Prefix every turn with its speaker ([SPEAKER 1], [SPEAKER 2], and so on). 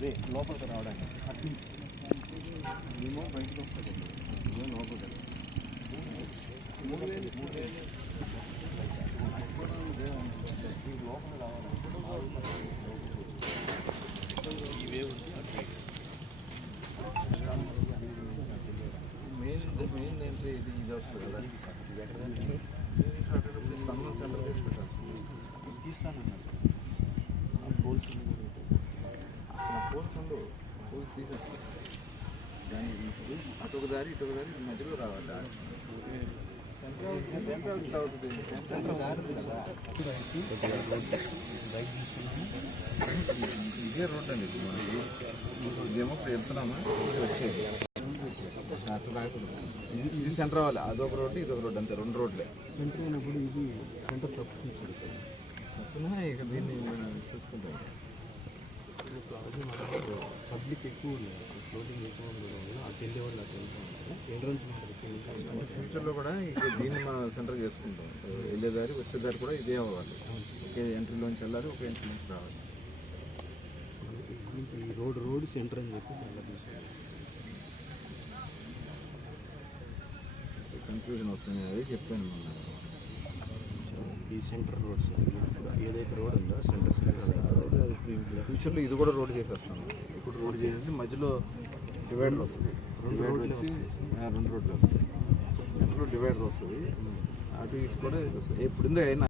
[SPEAKER 1] రే లోపలికి రావడానికి. అట్లా ఏమో బయటకు వస్తుంది ఏమో లోపలికి మూడు వేలు మూడు వేలు లోపల మెయిన్ మెయిన్ ఏంటి ఇది ఇది వస్తుంది కదా. ఇది ఎక్కడంటే స్తంభం సెంటర్ తీసుకుంటాను తీస్తానన్నారు తీసేస్తారు అటు ఒక దారి ఇటు ఒక దారి మధ్యలో రావాలి సెంట్రల్ అవుతుంది ఇదే రోడ్ అండి మనకి ఇదేమో ఇప్పుడు వెళ్తున్నామా ఇది వచ్చేది ఇది ఇది సెంటర్ అవ్వాలి అదొక రోడ్డు ఇదొక రోడ్డు అంతే రెండు రోడ్లే.
[SPEAKER 2] సెంటర్ అయినప్పుడు ఇది సెంటర్ తప్పు
[SPEAKER 1] దీన్ని మనం చూసుకుంటాం
[SPEAKER 2] పబ్లిక్ ఎక్కువ ఉన్నారు ఫ్లోటింగ్ ఎక్కువ ఉండడం వల్ల అటు వెళ్ళే వాళ్ళు అటు వెళ్తూ ఉంటారు ఎంట్రన్స్ ఉంటుంది
[SPEAKER 1] ఫ్యూచర్లో కూడా దీన్ని మనం సెంటర్ చేసుకుంటాం. వెళ్ళేదారి వచ్చేదారి కూడా ఇదే అవ్వాలి. ఒకే ఎంట్రీలోంచి వెళ్ళాలి ఒక ఎంట్రీ నుంచి రావాలి
[SPEAKER 2] ఈ రోడ్ రోడ్ సెంటర్ అని చెప్పి మళ్ళీ తీసుకుంటాం
[SPEAKER 1] కన్ఫ్యూజన్ వస్తుంది అది చెప్పాను
[SPEAKER 2] ఈ సెంటర్ రోడ్స్ ఏదైతే రోడ్ ఉందో సెంటర్
[SPEAKER 1] ఫ్యూచర్లో ఇది కూడా రోడ్ చేసేస్తాం ఇప్పుడు రోడ్ చేసేసి మధ్యలో డివైడర్ వస్తుంది.
[SPEAKER 2] రెండు రోడ్లే
[SPEAKER 1] వచ్చి రెండు రోడ్లు వస్తాయి. సెంటర్లో డివైడర్ వస్తుంది. అటు ఇటు కూడా ఇప్పుడు అయినా